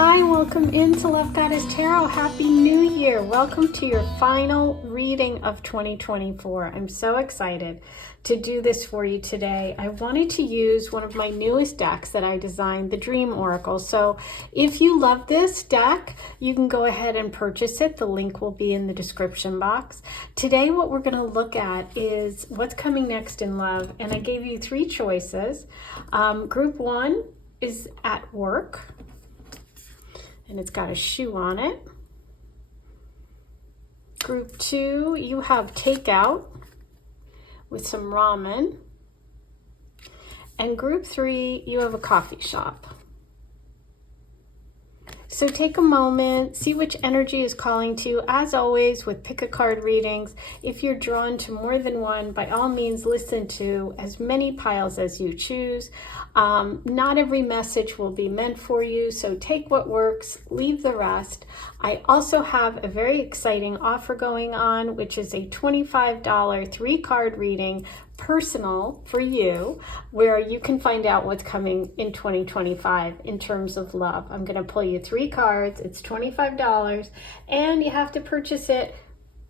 Hi, welcome into Love Goddess Tarot. Happy New Year. Welcome to your final reading of 2024. I'm so excited to do this for you today. I wanted to use one of my newest decks that I designed, the Dream Oracle. So if you love this deck, you can go ahead and purchase it. The link will be in the description box. Today, what we're going to look at is what's coming next in love. And I gave you three choices. Group one is at work. And it's got a shoe on it. Group two, you have takeout with some ramen. And group three, you have a coffee shop. So take a moment, see which energy is calling to you. As always, with pick-a-card readings, if you're drawn to more than one, by all means, listen to as many piles as you choose. Not every message will be meant for you, so take what works, leave the rest. I also have a very exciting offer going on, which is a $25 3-card reading, personal for you, where you can find out what's coming in 2025 in terms of love. I'm going to pull you 3 cards. It's $25 and you have to purchase it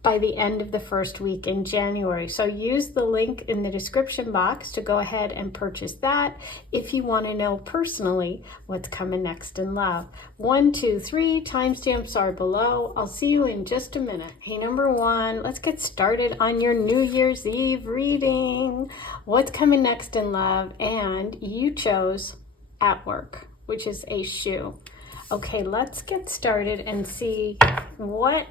by the end of the first week in January. So use the link in the description box to go ahead and purchase that if you want to know personally what's coming next in love. 1, 2, 3 timestamps are below. I'll see you in just a minute. Hey, number one, let's get started on your New Year's Eve reading. What's coming next in love? And you chose at work, which is a shoe. Okay, let's get started and see what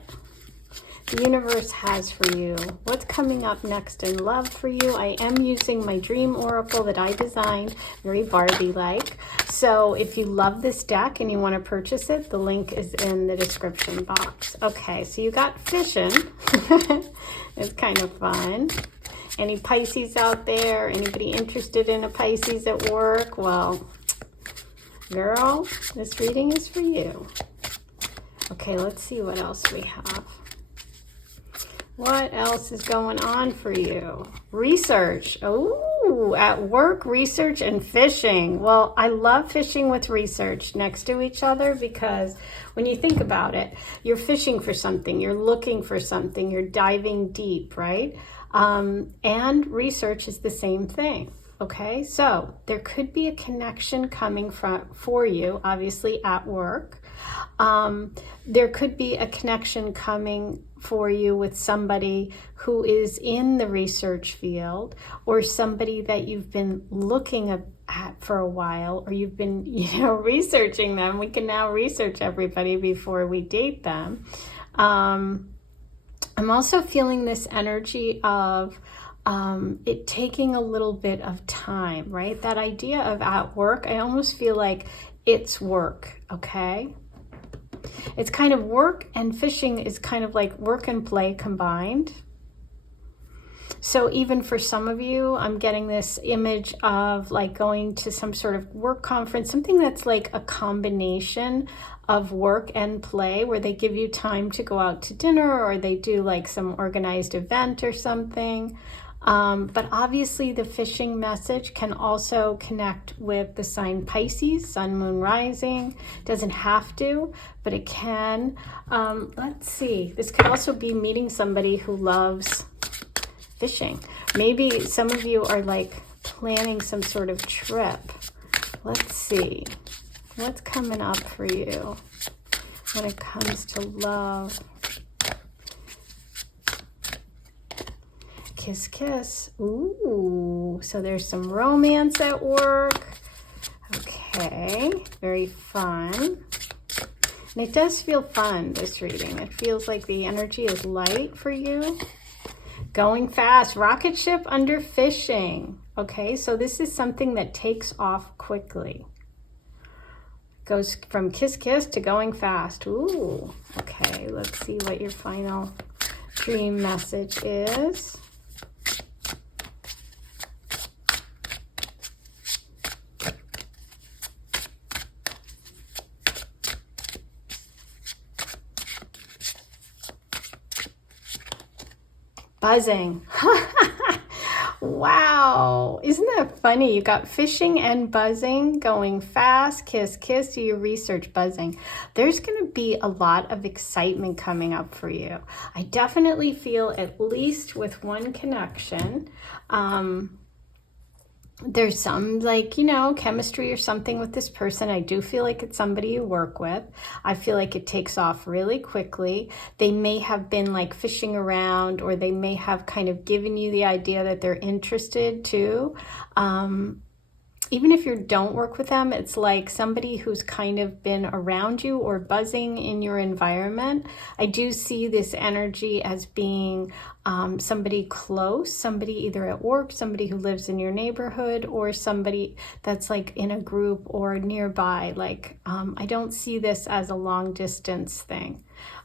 the universe has for you. What's coming up next in love for you? I am using my Dream Oracle that I designed, very Barbie-like. So if you love this deck and you want to purchase it, the link is in the description box. Okay, so you got fishing. It's kind of fun. Any Pisces out there? Anybody interested in a Pisces at work? Well, girl, this reading is for you. Okay, let's see what else we have. What else is going on for you? Research. Oh, at work, research and fishing. Well, I love fishing with research next to each other because when you think about it, you're fishing for something, you're looking for something, you're diving deep, right? And research is the same thing. Okay, so there could be a connection coming for you, obviously at work. There could be a connection coming for you with somebody who is in the research field, or somebody that you've been looking at for a while, or you've been, researching them. We can now research everybody before we date them. I'm also feeling this energy of it taking a little bit of time, right? That idea of at work, I almost feel like it's work, okay? It's kind of work, and fishing is kind of like work and play combined. So even for some of you, I'm getting this image of like going to some sort of work conference, something that's like a combination of work and play, where they give you time to go out to dinner, or they do like some organized event or something. But obviously the fishing message can also connect with the sign Pisces, sun, moon, rising. Doesn't have to, but it can. Let's see. This could also be meeting somebody who loves fishing. Maybe some of you are like planning some sort of trip. Let's see. What's coming up for you when it comes to love? Kiss, kiss. Ooh, so there's some romance at work. Okay, very fun. And it does feel fun, this reading. It feels like the energy is light for you. Going fast, rocket ship under fishing. Okay, so this is something that takes off quickly. Goes from kiss, kiss to going fast. Ooh, okay, let's see what your final dream message is. Buzzing. Wow. Isn't that funny? You got fishing and buzzing, going fast, kiss, kiss, do your research, buzzing. There's going to be a lot of excitement coming up for you. I definitely feel, at least with one connection, there's some, like, you know, chemistry or something with this person. I do feel like it's somebody you work with. I feel like it takes off really quickly. They may have been like fishing around, or they may have kind of given you the idea that they're interested too. Even if you don't work with them, it's like somebody who's kind of been around you or buzzing in your environment. I do see this energy as being somebody close, somebody either at work, somebody who lives in your neighborhood, or somebody that's like in a group or nearby. Like, I don't see this as a long distance thing.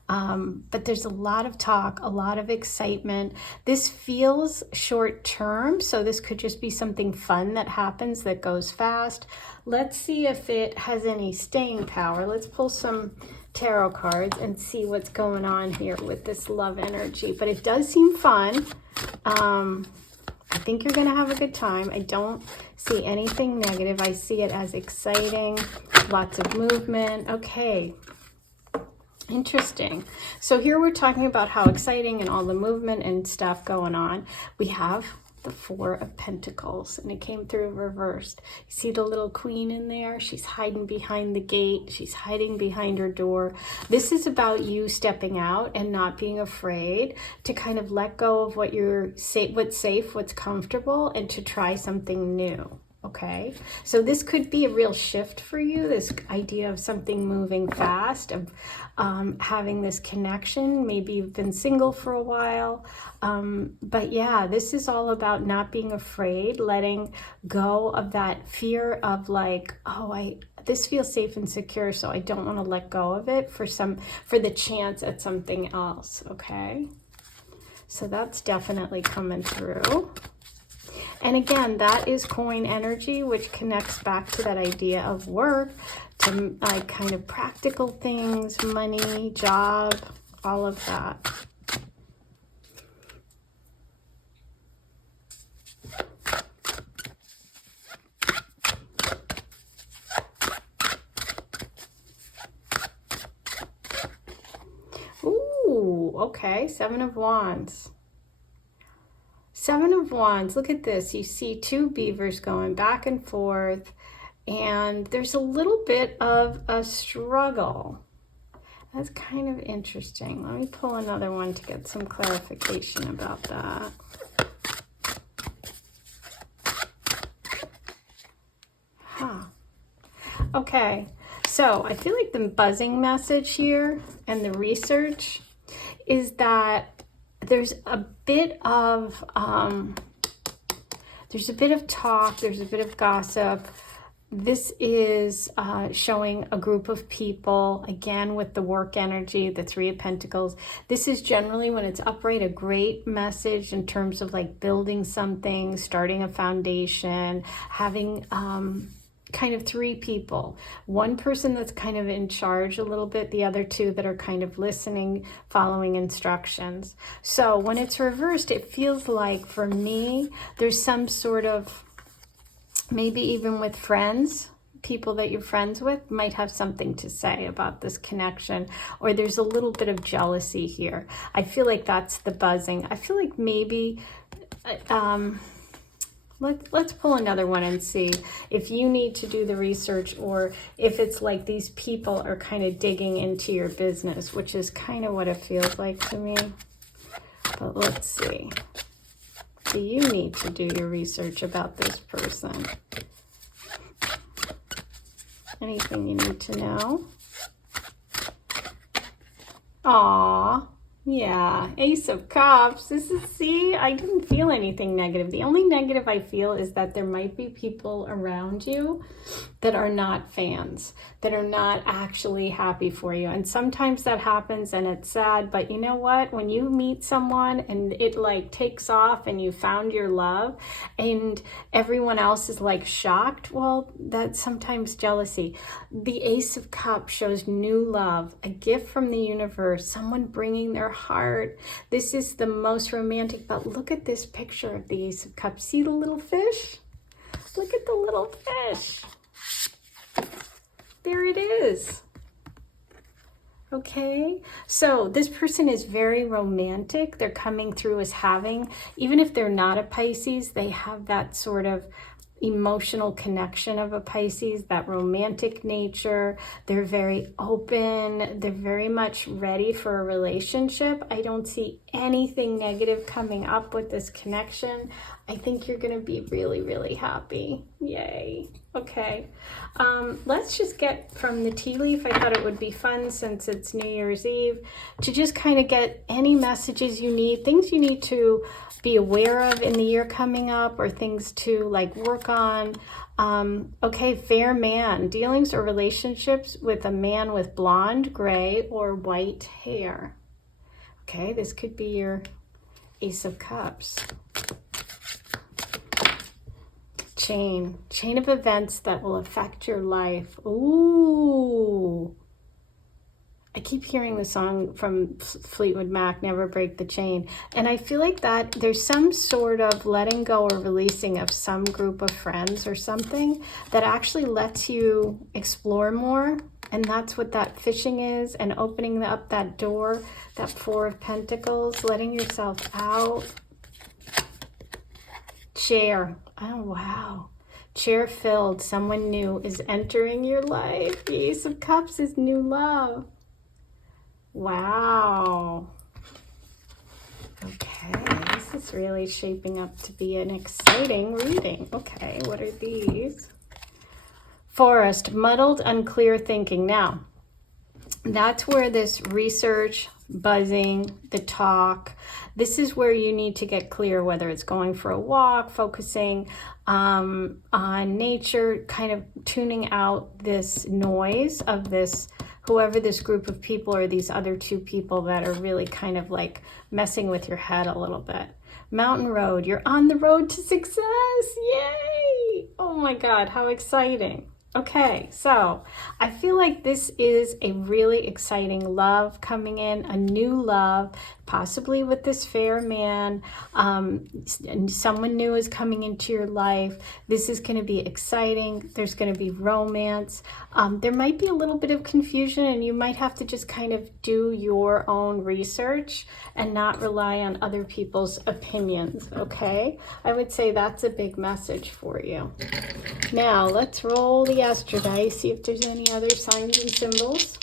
But there's a lot of talk, a lot of excitement. This feels short term, so this could just be something fun that happens that goes fast. Let's see if it has any staying power. Let's pull some tarot cards and see what's going on here with this love energy. But it does seem fun. I think you're going to have a good time. I don't see anything negative. I see it as exciting, lots of movement. Okay. Interesting. So here we're talking about how exciting and all the movement and stuff going on. We have the Four of Pentacles, and it came through reversed. You see the little queen in there? She's hiding behind the gate. She's hiding behind her door. This is about you stepping out and not being afraid to kind of let go of what's safe, what's comfortable, and to try something new. Okay, so this could be a real shift for you, this idea of something moving fast, of having this connection. Maybe you've been single for a while, but yeah, this is all about not being afraid, letting go of that fear of like, oh, this feels safe and secure, so I don't want to let go of it for the chance at something else. Okay, so that's definitely coming through. And again, that is coin energy, which connects back to that idea of work, to like kind of practical things, money, job, all of that. Ooh, okay, Seven of Wands. Seven of Wands, look at this. You see two beavers going back and forth, and there's a little bit of a struggle. That's kind of interesting. Let me pull another one to get some clarification about that. Huh. Okay, so I feel like the buzzing message here and the research is that there's a bit of talk, there's a bit of gossip. This is showing a group of people, again with the work energy, the Three of Pentacles. This is generally, when it's upright, a great message in terms of like building something, starting a foundation, having kind of three people. One person that's kind of in charge a little bit, the other two that are kind of listening, following instructions. So when it's reversed, it feels like, for me, there's some sort of, maybe even with friends, people that you're friends with might have something to say about this connection, or there's a little bit of jealousy here. I feel like that's the buzzing. I feel like maybe let's pull another one and see if you need to do the research, or if it's like these people are kind of digging into your business, which is kind of what it feels like to me. But let's see. Do you need to do your research about this person? Anything you need to know? Aww. Yeah, Ace of Cups. See, I didn't feel anything negative. The only negative I feel is that there might be people around you that are not fans, that are not actually happy for you. And sometimes that happens and it's sad, but you know what? When you meet someone and it like takes off and you found your love and everyone else is like shocked, well, that's sometimes jealousy. The Ace of Cups shows new love, a gift from the universe, someone bringing their heart. This is the most romantic, but look at this picture of the Ace of Cups. See the little fish? Look at the little fish. There it is. Okay, so this person is very romantic. They're coming through as having, even if they're not a Pisces, they have that sort of emotional connection of a Pisces, that romantic nature. They're very open. They're very much ready for a relationship. I don't see anything negative coming up with this connection. I think you're going to be really, really happy. Yay. Okay. Let's just get from the tea leaf. I thought it would be fun since it's New Year's Eve to just kind of get any messages you need, things you need to be aware of in the year coming up, or things to like work on. Okay, fair man, dealings or relationships with a man with blonde, gray, or white hair. Okay, this could be your Ace of Cups. Chain of events that will affect your life. Ooh. I keep hearing the song from Fleetwood Mac, Never Break the Chain. And I feel like that there's some sort of letting go or releasing of some group of friends or something that actually lets you explore more. And that's what that fishing is, and opening up that door, that Four of Pentacles, letting yourself out. Chair. Oh, wow. Chair filled. Someone new is entering your life. The Ace of Cups is new love. Wow. Okay, this is really shaping up to be an exciting reading. Okay, what are these? Forest, muddled, unclear thinking. Now, that's where this research, buzzing, the talk, this is where you need to get clear, whether it's going for a walk, focusing on nature, kind of tuning out this noise of this, whoever this group of people or these other two people that are really kind of like messing with your head a little bit. Mountain road, you're on the road to success. Yay! Oh my God, how exciting. Okay, so I feel like this is a really exciting love coming in, a new love, possibly with this fair man. Someone new is coming into your life. This is going to be exciting. There's going to be romance. There might be a little bit of confusion, and you might have to just kind of do your own research and not rely on other people's opinions, okay? I would say that's a big message for you. Now, let's roll the Astro dice, see if there's any other signs and symbols.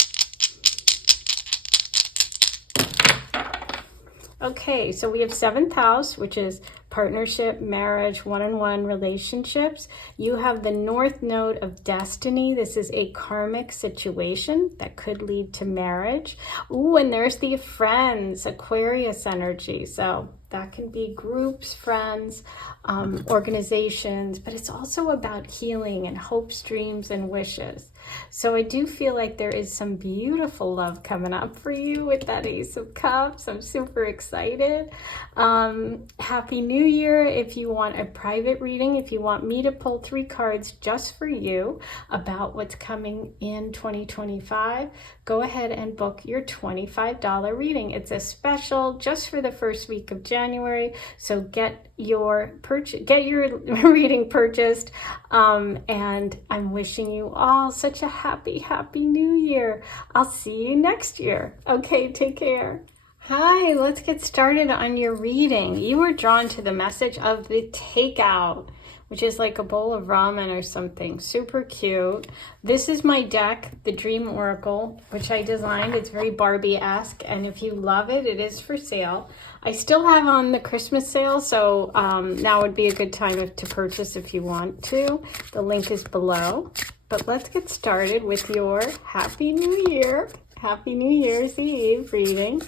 Okay, so we have 7th house, which is partnership, marriage, one-on-one relationships. You have the North Node of Destiny. This is a karmic situation that could lead to marriage. Ooh, and there's the friends, Aquarius energy. So that can be groups, friends, organizations, but it's also about healing and hopes, dreams, and wishes. So I do feel like there is some beautiful love coming up for you with that Ace of Cups. I'm super excited. Happy New Year. If you want a private reading, if you want me to pull 3 cards just for you about what's coming in 2025, go ahead and book your $25 reading. It's a special just for the first week of January. So get your reading purchased. And I'm wishing you all such a happy New Year. I'll see you next year. Okay, take care. Hi, let's get started on your reading. You were drawn to the message of the takeout, which is like a bowl of ramen or something. Super cute. This is my deck, the Dream Oracle, which I designed. It's very Barbie-esque, and if you love it, it is for sale. I still have on the Christmas sale, so now would be a good time to purchase if you want to. The link is below. But let's get started with your Happy New Year, Happy New Year's Eve reading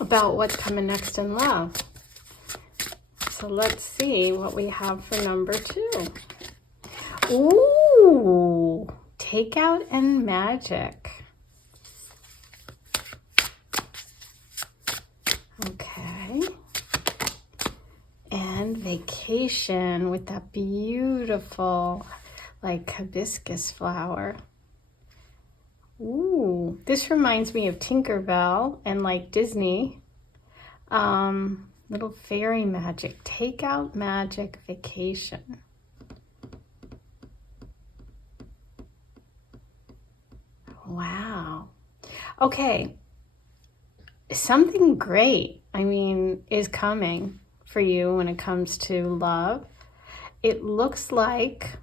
about what's coming next in love. So let's see what we have for number 2. Ooh, takeout and magic. Okay. And vacation with that beautiful, like, hibiscus flower. Ooh, this reminds me of Tinkerbell and like Disney. Little fairy magic, takeout magic, vacation. Wow. Okay. Something great, I mean, is coming for you when it comes to love. It looks like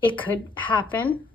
it could happen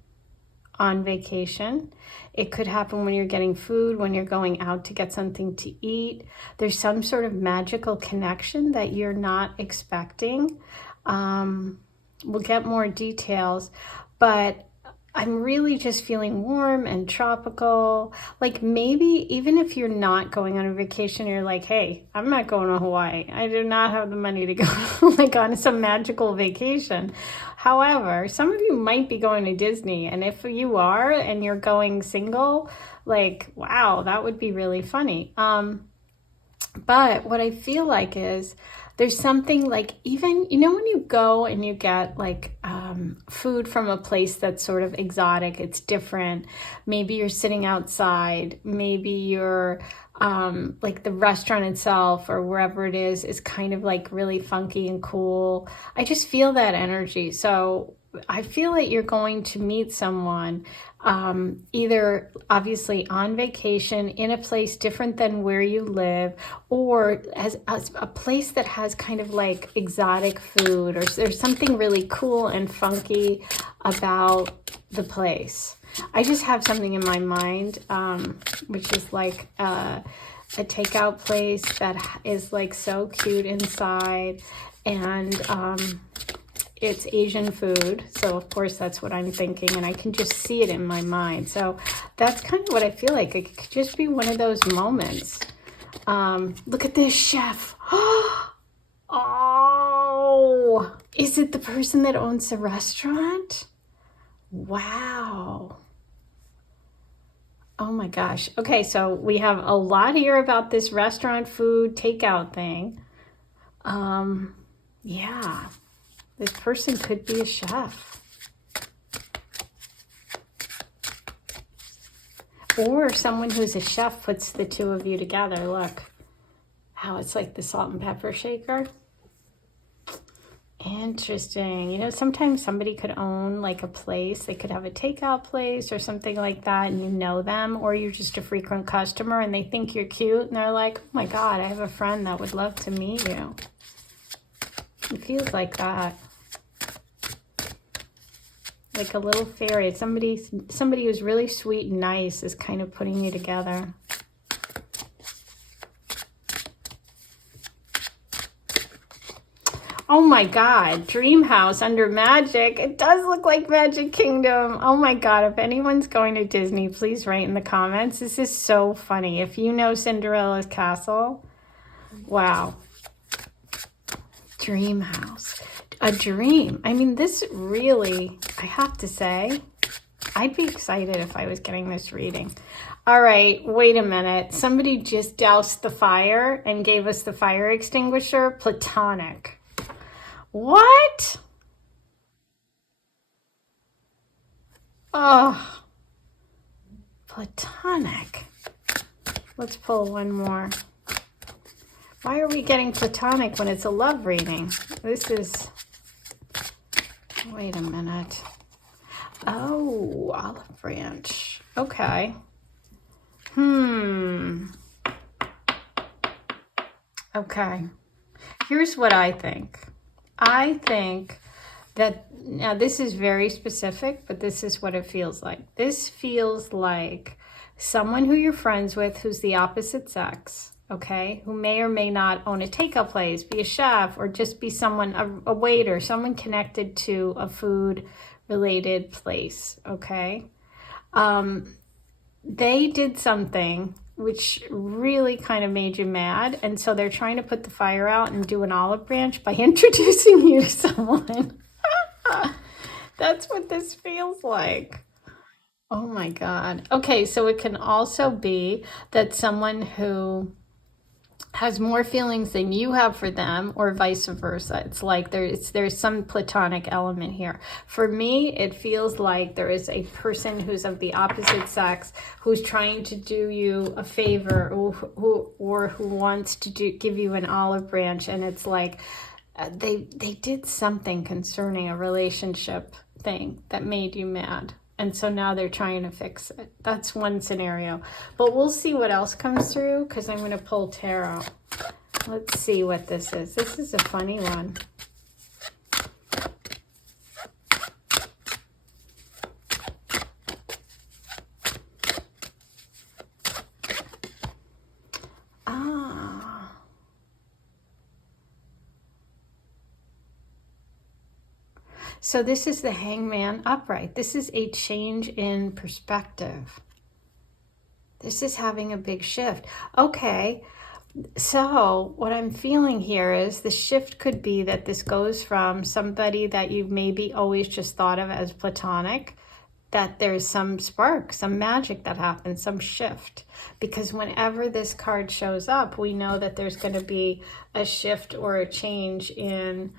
on vacation. It could happen when you're getting food, when you're going out to get something to eat. There's some sort of magical connection that you're not expecting. We'll get more details, but I'm really just feeling warm and tropical. Like maybe even if you're not going on a vacation, you're like, hey, I'm not going to Hawaii. I do not have the money to go like on some magical vacation. However, some of you might be going to Disney. And if you are and you're going single, like, wow, that would be really funny. But what I feel like is there's something like, even, you know, when you go and you get like food from a place that's sort of exotic, it's different. Maybe you're sitting outside, maybe you're like the restaurant itself or wherever it is kind of like really funky and cool. I just feel that energy. So I feel that you're going to meet someone either obviously on vacation in a place different than where you live, or as a place that has kind of like exotic food, or there's something really cool and funky about the place. I just have something in my mind, which is like a takeout place that is like so cute inside, and it's Asian food, so of course that's what I'm thinking, and I can just see it in my mind. So that's kind of what I feel like. It could just be one of those moments. Look at this chef. Oh, is it the person that owns the restaurant? Wow. Oh my gosh. Okay, so we have a lot here about this restaurant food takeout thing. Yeah. This person could be a chef. Or someone who's a chef puts the two of you together. Look how it's like the salt and pepper shaker. Interesting. You know, sometimes somebody could own like a place. They could have a takeout place or something like that, and you know them, or you're just a frequent customer and they think you're cute and they're like, oh my God, I have a friend that would love to meet you. It feels like that. Like a little fairy. Somebody who's really sweet and nice is kind of putting you together. Oh my God, dream house under magic. It does look like Magic Kingdom. Oh my God, if anyone's going to Disney, please write in the comments. This is so funny. If you know Cinderella's castle, wow. Dream house. A dream. I mean, this really, I have to say, I'd be excited if I was getting this reading. All right, wait a minute. Somebody just doused the fire and gave us the fire extinguisher. Platonic. What? Oh, platonic. Let's pull one more. Why are we getting platonic when it's a love reading? This is... Wait a minute. Oh, olive branch. Okay. Okay. Here's what I think. I think that, now this is very specific, but this is what it feels like. This feels like someone who you're friends with who's the opposite sex, okay, who may or may not own a takeout place, be a chef, or just be someone, a waiter, someone connected to a food-related place, okay? They did something which really kind of made you mad, and so they're trying to put the fire out and do an olive branch by introducing you to someone. That's what this feels like. Oh my God. Okay, so it can also be that someone who has more feelings than you have for them, or vice versa. It's like there's some platonic element here. For me, it feels like there is a person who's of the opposite sex who's trying to do you a favor, or who wants to give you an olive branch, and it's like they did something concerning a relationship thing that made you mad. And so now they're trying to fix it. That's one scenario. But we'll see what else comes through, because I'm going to pull tarot. Let's see what this is. This is a funny one. So this is the Hangman upright. This is a change in perspective. This is having a big shift. Okay, so what I'm feeling here is the shift could be that this goes from somebody that you've maybe always just thought of as platonic, that there's some spark, some magic that happens, some shift. Because whenever this card shows up, we know that there's going to be a shift or a change in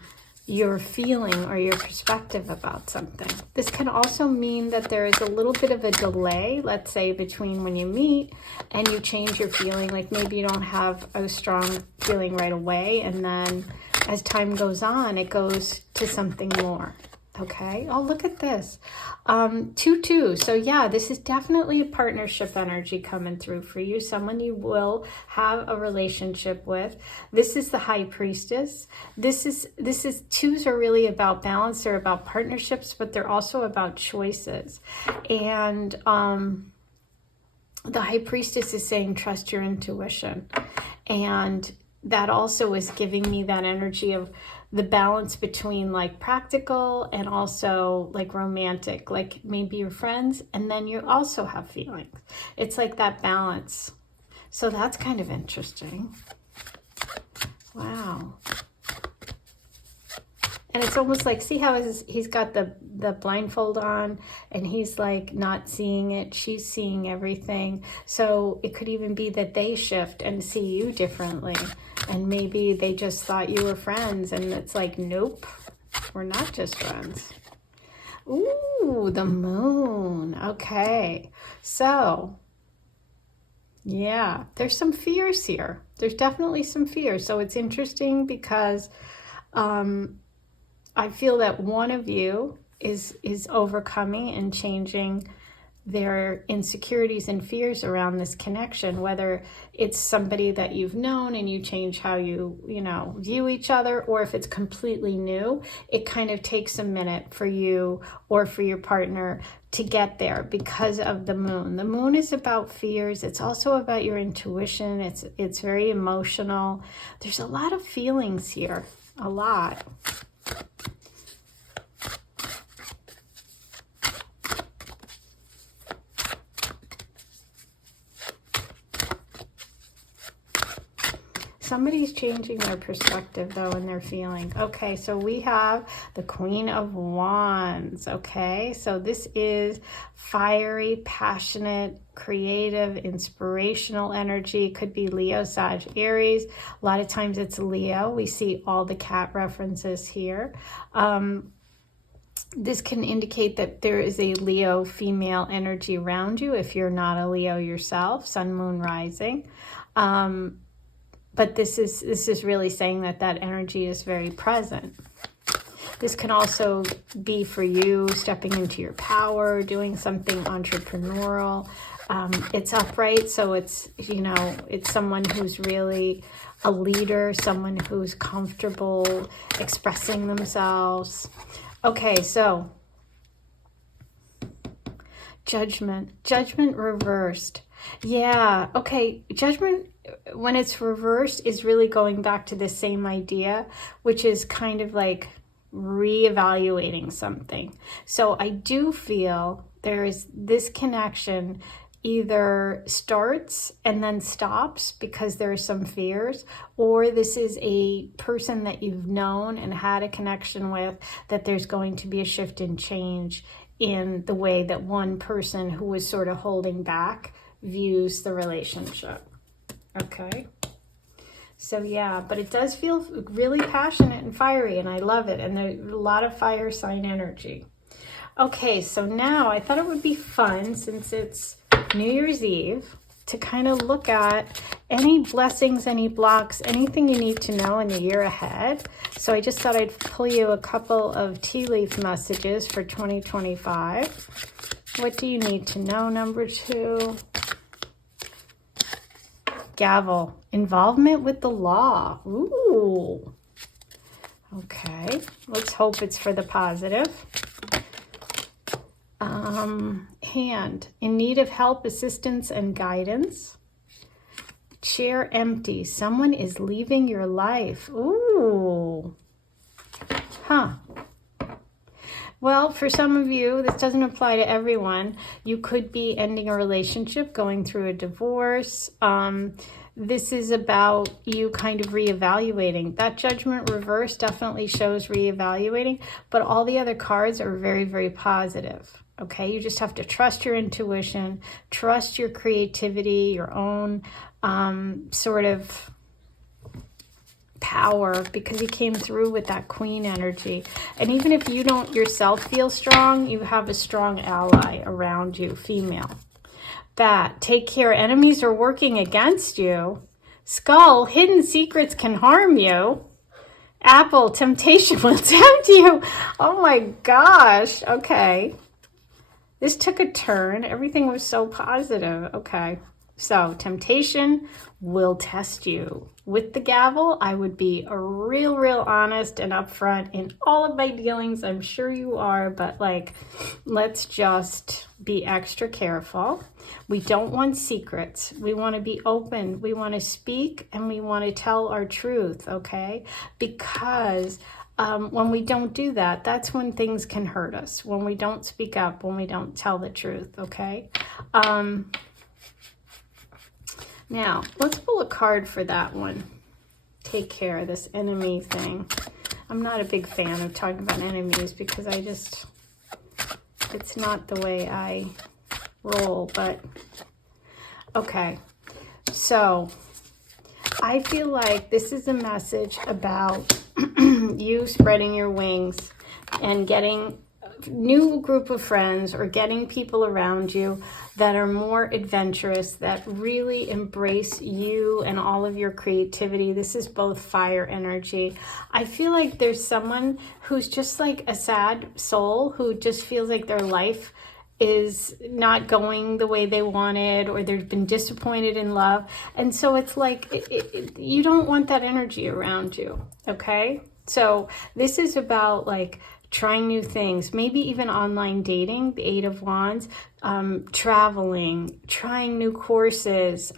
your feeling or your perspective about something. This can also mean that there is a little bit of a delay, let's say, between when you meet and you change your feeling. Like maybe you don't have a strong feeling right away, and then as time goes on, it goes to something more. Okay. Oh, look at this. 2-2. So yeah, this is definitely a partnership energy coming through for you. Someone you will have a relationship with. This is the High Priestess. This is twos are really about balance. They're about partnerships, but they're also about choices. And the High Priestess is saying, trust your intuition. And that also is giving me that energy of the balance between like practical and also like romantic, like maybe you're friends and then you also have feelings. It's like that balance. So that's kind of interesting. Wow. And it's almost like, see how he's got the blindfold on and he's like not seeing it. She's seeing everything. So it could even be that they shift and see you differently. And maybe they just thought you were friends and it's like, nope, we're not just friends. Ooh, the moon. Okay. So, yeah, there's some fears here. There's definitely some fears. So it's interesting because I feel that one of you is overcoming and changing their insecurities and fears around this connection, whether it's somebody that you've known and you change how you view each other, or if it's completely new. It kind of takes a minute for you or for your partner to get there because of the moon. The moon is about fears. It's also about your intuition. It's very emotional. There's a lot of feelings here, a lot. Somebody's changing their perspective, though, and their feeling. Okay, so we have the Queen of Wands. Okay, so this is fiery, passionate, creative, inspirational energy. It could be Leo, Sag, Aries. A lot of times it's Leo. We see all the cat references here. This can indicate that there is a Leo female energy around you if you're not a Leo yourself, sun, moon, rising. But this is really saying that energy is very present. This can also be for you stepping into your power, doing something entrepreneurial. It's upright, so it's someone who's really a leader, someone who's comfortable expressing themselves. Okay, so Judgment reversed. Yeah, okay, Judgment, when it's reversed, is really going back to the same idea, which is kind of like reevaluating something. So I do feel there is this connection either starts and then stops because there are some fears, or this is a person that you've known and had a connection with, that there's going to be a shift and change in the way that one person who was sort of holding back views the relationship. Okay. So yeah, but it does feel really passionate and fiery, and I love it. And there's a lot of fire sign energy. Okay, so now I thought it would be fun, since it's New Year's Eve, to kind of look at any blessings, any blocks, anything you need to know in the year ahead. So I just thought I'd pull you a couple of tea leaf messages for 2025. What do you need to know? Number 2. Gavel. Involvement with the law. Ooh. Okay. Let's hope it's for the positive. Hand. In need of help, assistance, and guidance. Chair empty. Someone is leaving your life. Ooh. Huh. Well, for some of you, this doesn't apply to everyone. You could be ending a relationship, going through a divorce. This is about you kind of reevaluating. That Judgment reverse definitely shows reevaluating, but all the other cards are very, very positive. Okay, you just have to trust your intuition, trust your creativity, your own sort of power, because you came through with that Queen energy. And even if you don't yourself feel strong, you have a strong ally around you, female. Bat, take care. Enemies are working against you. Skull, hidden secrets can harm you. Apple, temptation will tempt you. Oh my gosh. Okay. This took a turn. Everything was so positive. Okay. So temptation will test you. With the gavel, I would be real honest and upfront in all of my dealings. I'm sure you are, but like, let's just be extra careful. We don't want secrets. We want to be open. We want to speak, and we want to tell our truth, okay? Because when we don't do that, that's when things can hurt us. When we don't speak up, when we don't tell the truth, okay? Now, let's pull a card for that one. Take care, this enemy thing. I'm not a big fan of talking about enemies because it's not the way I roll, but okay. So I feel like this is a message about you spreading your wings and getting a new group of friends, or getting people around you that are more adventurous, that really embrace you and all of your creativity. This is both fire energy. I feel like there's someone who's just like a sad soul who just feels like their life is not going the way they wanted, or they've been disappointed in love. And so it's like, you don't want that energy around you, okay? So this is about like trying new things, maybe even online dating, the 8 of Wands, traveling, trying new courses,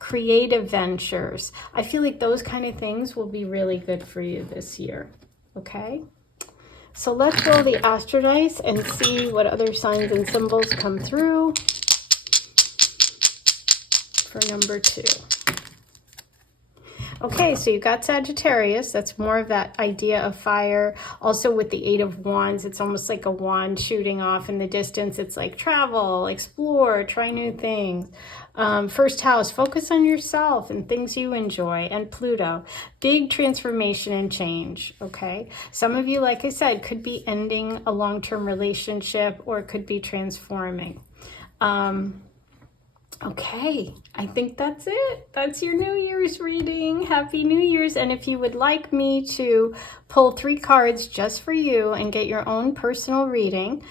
creative ventures. I feel like those kind of things will be really good for you this year, okay? So let's roll the Astro Dice and see what other signs and symbols come through for number 2. Okay, so you got Sagittarius. That's more of that idea of fire. Also with the 8 of Wands, it's almost like a wand shooting off in the distance. It's like travel, explore, try new things. First house, focus on yourself and things you enjoy. And Pluto, big transformation and change, okay? Some of you, like I said, could be ending a long-term relationship, or it could be transforming. Okay, I think that's it. That's your New Year's reading. Happy New Year's. And if you would like me to pull 3 cards just for you and get your own personal reading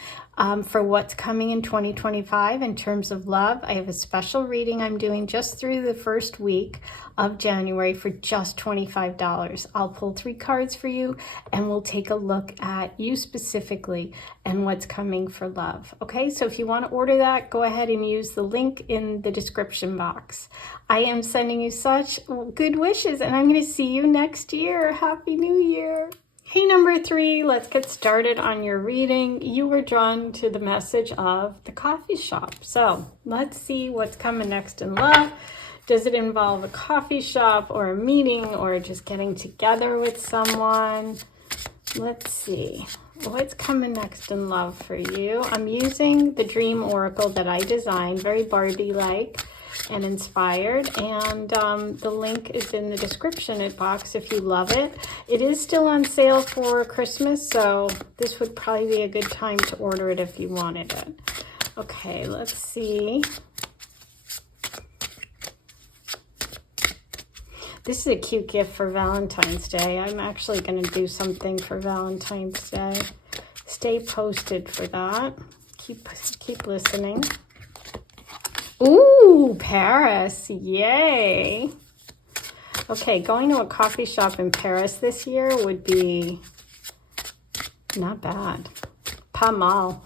for what's coming in 2025 in terms of love, I have a special reading I'm doing just through the first week of January for just $25. I'll pull 3 cards for you, and we'll take a look at you specifically and what's coming for love. Okay, so if you want to order that, go ahead and use the link in the description box. I am sending you such good wishes, and I'm going to see you next year. Happy New Year. Hey, number 3, let's get started on your reading. You were drawn to the message of the coffee shop. So let's see what's coming next in love. Does it involve a coffee shop or a meeting or just getting together with someone? Let's see what's coming next in love for you. I'm using the dream oracle that I designed, very Barbie-like and inspired, and the link is in the description box if you love it. It is still on sale for Christmas, so this would probably be a good time to order it if you wanted it. Okay, let's see. This is a cute gift for Valentine's Day. I'm actually going to do something for Valentine's Day. Stay posted for that. Keep listening. Ooh, Paris. Yay. Okay, going to a coffee shop in Paris this year would be not bad. Pas mal.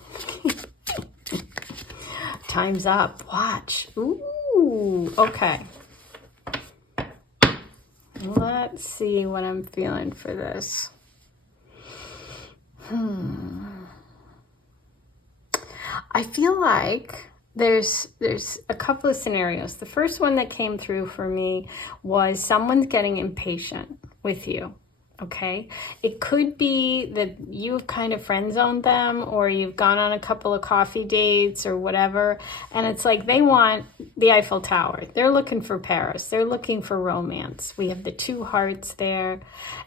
Time's up. Watch. Ooh, okay. Let's see what I'm feeling for this. I feel like there's a couple of scenarios. The first one that came through for me was someone's getting impatient with you. Okay, it could be that you've kind of friend zoned them, or you've gone on a couple of coffee dates or whatever, and it's like they want the Eiffel Tower. They're looking for Paris. They're looking for romance. We have the 2 hearts there,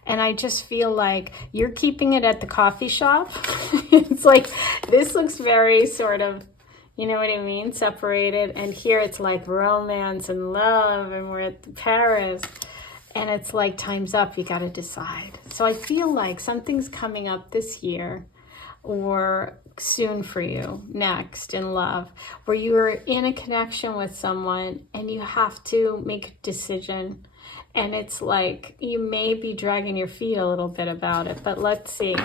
and I just feel like you're keeping it at the coffee shop. It's like, this looks very sort of, you know what I mean, separated, and here it's like romance and love, and we're at Paris. And it's like, time's up, you got to decide. So I feel like something's coming up this year or soon for you, next in love, where you're in a connection with someone and you have to make a decision. And it's like, you may be dragging your feet a little bit about it, but let's see.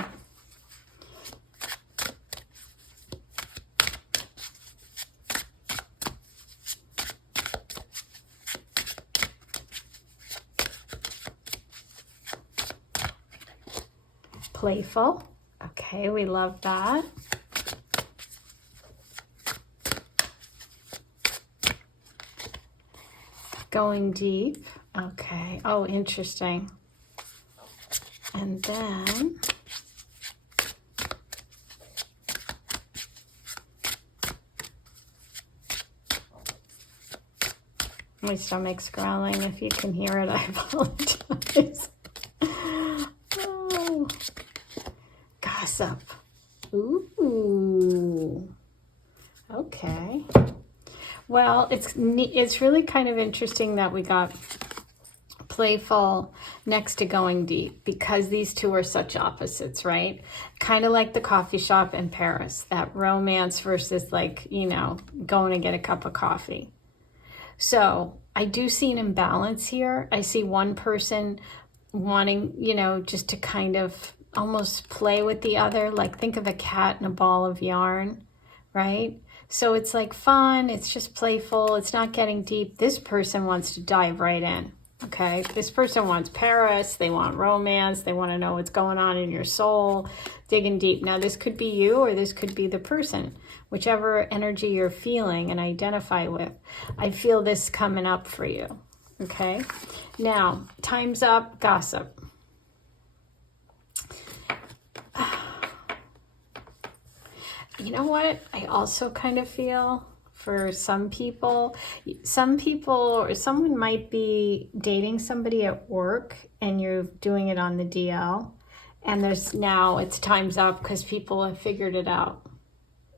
Playful. Okay, we love that. Going deep. Okay. Oh, interesting. And then my stomach's growling. If you can hear it, I apologize. Oh. Gossip. Ooh. Okay. Well, it's really kind of interesting that we got playful next to going deep, because these two are such opposites, right? Kind of like the coffee shop in Paris, that romance versus, like, you know, going to get a cup of coffee. So I do see an imbalance here. I see one person wanting, you know, just to kind of almost play with the other, like think of a cat and a ball of yarn, right? So it's like fun, it's just playful, it's not getting deep. This person wants to dive right in, okay? This person wants Paris, they want romance, they want to know what's going on in your soul, digging deep. Now this could be you, or this could be the person, whichever energy you're feeling and identify with. I feel this coming up for you, okay? Now, time's up, gossip. You know what? I also kind of feel for some people or someone might be dating somebody at work and you're doing it on the DL, and it's time's up because people have figured it out.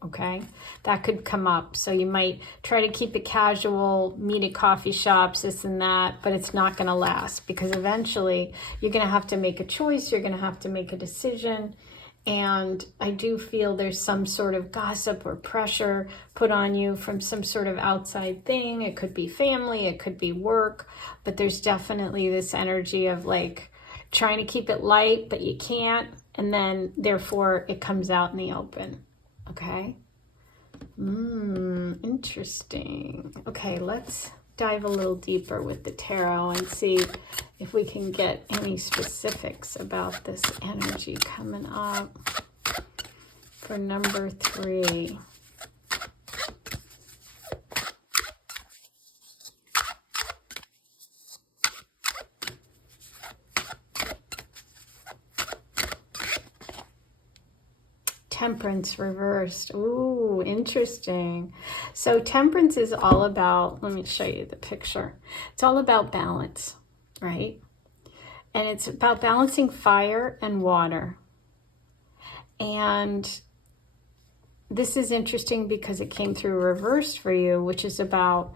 Okay, that could come up. So you might try to keep it casual, meet at coffee shops, this and that, but it's not going to last, because eventually you're going to have to make a choice. You're going to have to make a decision. And I do feel there's some sort of gossip or pressure put on you from some sort of outside thing. It could be family, it could be work, but there's definitely this energy of like trying to keep it light, but you can't. And then therefore it comes out in the open. Okay. Interesting. Okay, let's dive a little deeper with the tarot and see if we can get any specifics about this energy coming up for number 3. Temperance reversed. Ooh, interesting. So temperance is all about, let me show you the picture. It's all about balance, right? And it's about balancing fire and water. And this is interesting because it came through reversed for you, which is about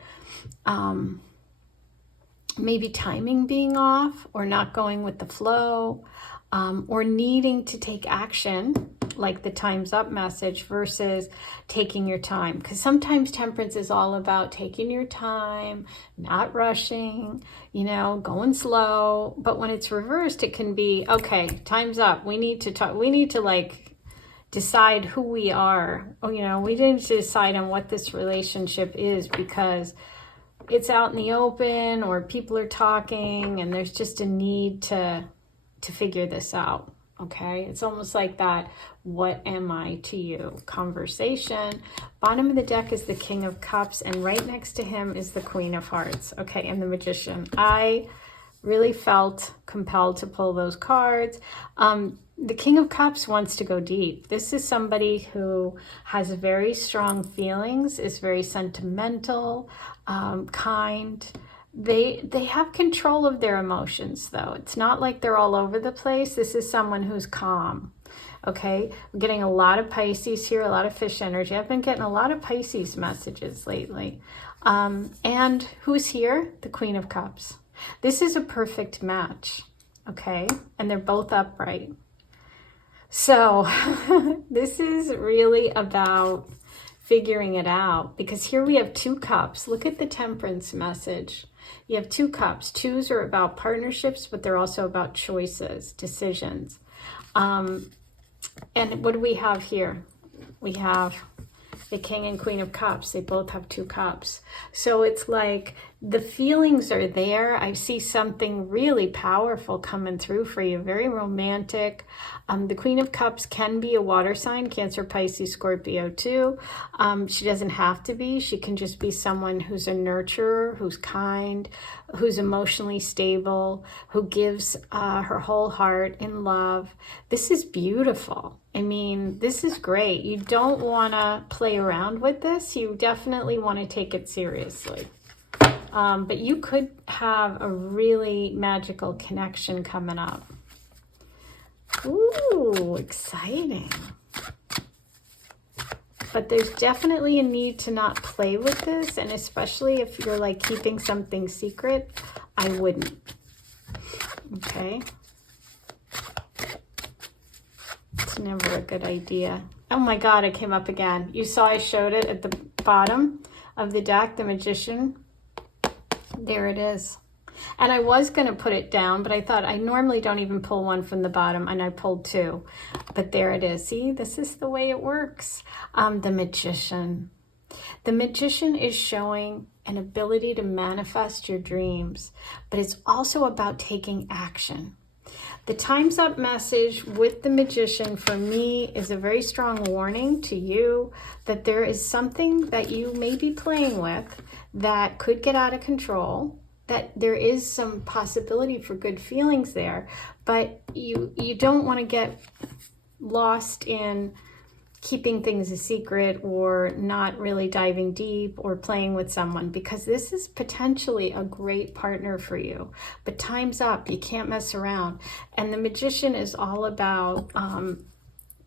maybe timing being off or not going with the flow, or needing to take action, like the time's up message, versus taking your time. Because sometimes temperance is all about taking your time, not rushing, you know, going slow. But when it's reversed, it can be, okay, time's up. We need to talk. We need to like decide who we are. Oh, you know, we need to decide on what this relationship is, because it's out in the open or people are talking and there's just a need to figure this out. Okay, it's almost like that what am I to you conversation. Bottom of the deck is the King of Cups, and right next to him is the Queen of Hearts. Okay, and the Magician. I really felt compelled to pull those cards. The King of Cups wants to go deep. This is somebody who has very strong feelings, is very sentimental, kind. They have control of their emotions, though. It's not like they're all over the place. This is someone who's calm. Okay, we're getting a lot of Pisces here, a lot of fish energy. I've been getting a lot of Pisces messages lately. And who's here? The Queen of Cups. This is a perfect match. Okay, and they're both upright. So this is really about figuring it out, because here we have 2 cups. Look at the temperance message. You have 2 cups. 2s are about partnerships, but they're also about choices, decisions. And what do we have here? We have the King and Queen of Cups. They both have 2 cups. So it's like the feelings are there. I see something really powerful coming through for you, very romantic. The Queen of Cups can be a water sign, Cancer, Pisces, Scorpio too. She doesn't have to be. She can just be someone who's a nurturer, who's kind, who's emotionally stable, who gives her whole heart in love. This is beautiful. I mean, this is great. You don't want to play around with this. You definitely want to take it seriously. But you could have a really magical connection coming up. Ooh, exciting. But there's definitely a need to not play with this, and especially if you're like keeping something secret, I wouldn't. Okay. It's never a good idea. Oh my God, it came up again. You saw I showed it at the bottom of the deck, the Magician. There it is. And I was going to put it down, but I thought I normally don't even pull one from the bottom, and I pulled 2. But there it is. See, this is the way it works. The Magician. The Magician is showing an ability to manifest your dreams, but it's also about taking action. The Time's Up message with the Magician for me is a very strong warning to you that there is something that you may be playing with that could get out of control, that there is some possibility for good feelings there, but you don't want to get lost in keeping things a secret or not really diving deep or playing with someone, because this is potentially a great partner for you. But time's up. You can't mess around. And the Magician is all about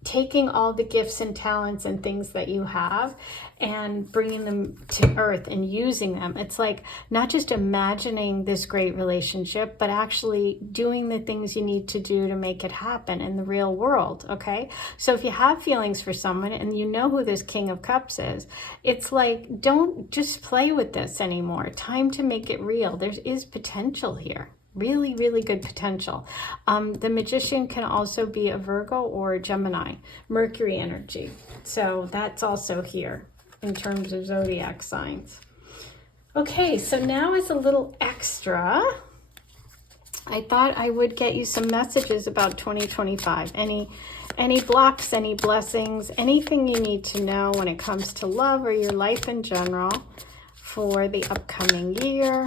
taking all the gifts and talents and things that you have and bringing them to earth and using them. It's like not just imagining this great relationship, but actually doing the things you need to do to make it happen in the real world. Okay. So if you have feelings for someone and you know who this King of Cups is, it's like, don't just play with this anymore. Time to make it real. There is potential here. Really, really good potential. The Magician can also be a Virgo or a Gemini, Mercury energy. So that's also here in terms of zodiac signs. Okay, so now as a little extra, I thought I would get you some messages about 2025. Any blocks, any blessings, anything you need to know when it comes to love or your life in general for the upcoming year.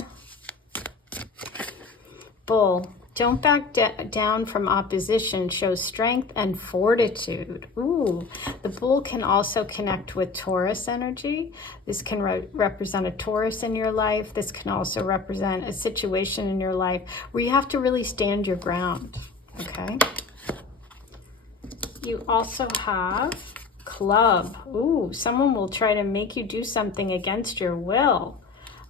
Bull, don't back down from opposition. Show strength and fortitude. Ooh, the bull can also connect with Taurus energy. This can represent a Taurus in your life. This can also represent a situation in your life where you have to really stand your ground, okay? You also have club. Ooh, someone will try to make you do something against your will.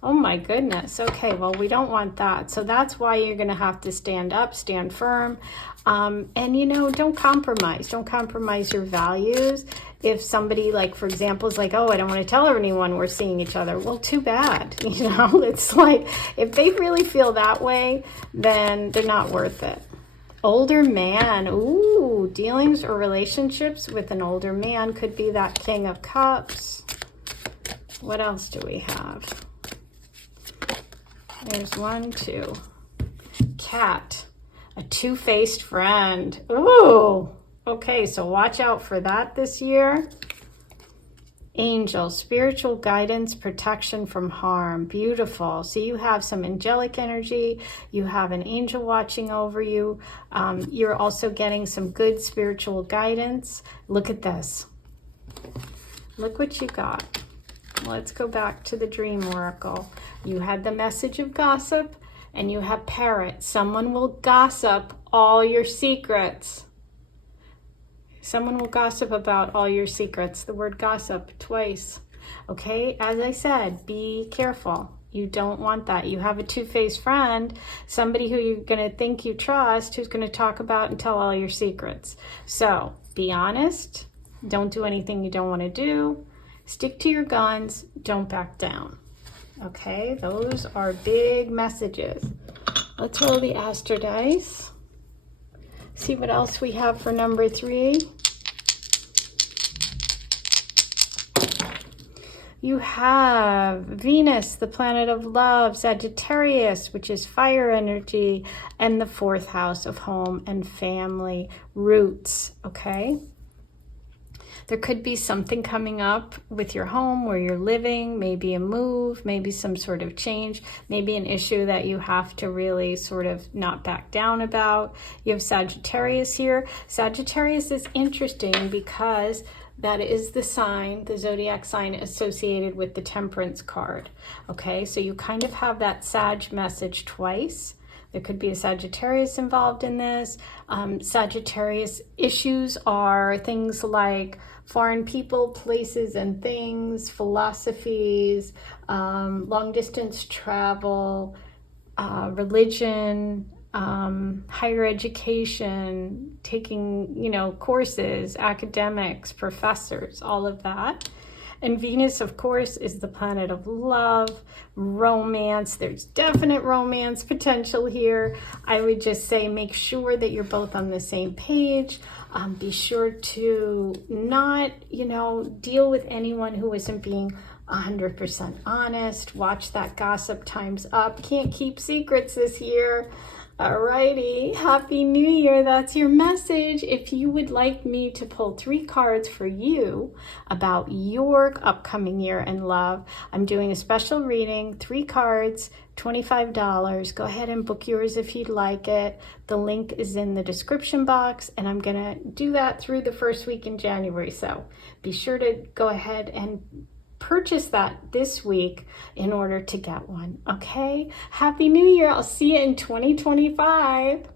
Oh my goodness. Okay, well, we don't want that. So that's why you're going to have to stand up, stand firm. And, you know, don't compromise. Don't compromise your values. If somebody, like, for example, is like, oh, I don't want to tell anyone we're seeing each other. Well, too bad. You know, it's like, if they really feel that way, then they're not worth it. Older man. Ooh, dealings or relationships with an older man could be that King of Cups. What else do we have? There's 1, 2. Cat. A two-faced friend. Ooh. Okay, so watch out for that this year. Angel. Spiritual guidance, protection from harm. Beautiful. So you have some angelic energy. You have an angel watching over you. You're also getting some good spiritual guidance. Look at this. Look what you got. Let's go back to the dream oracle. You had the message of gossip and you have parrot. Someone will gossip all your secrets. Someone will gossip about all your secrets. The word gossip twice. Okay, as I said, be careful. You don't want that. You have a two-faced friend, somebody who you're going to think you trust, who's going to talk about and tell all your secrets. So be honest. Don't do anything you don't want to do. Stick to your guns. Don't back down. Okay, those are big messages. Let's roll the Astro dice. See what else we have for number 3. You have Venus, the planet of love, Sagittarius, which is fire energy, and the 4th house of home and family roots, okay? There could be something coming up with your home where you're living, maybe a move, maybe some sort of change, maybe an issue that you have to really sort of not back down about. You have Sagittarius here. Sagittarius is interesting because that is the sign, the zodiac sign associated with the Temperance card. Okay, so you kind of have that Sag message twice. There could be a Sagittarius involved in this. Sagittarius issues are things like foreign people, places, and things, philosophies, long distance travel, religion, higher education, taking, courses, academics, professors, all of that. And Venus, of course, is the planet of love, romance. There's definite romance potential here. I would just say make sure that you're both on the same page. Be sure to not, deal with anyone who isn't being 100% honest. Watch that gossip times up. Can't keep secrets this year. Alrighty, Happy New Year. That's your message. If you would like me to pull 3 cards for you about your upcoming year in love, I'm doing a special reading, 3 cards, $25. Go ahead and book yours if you'd like it. The link is in the description box, and I'm going to do that through the first week in January. So be sure to go ahead and purchase that this week in order to get one. Okay? Happy New Year. I'll see you in 2025.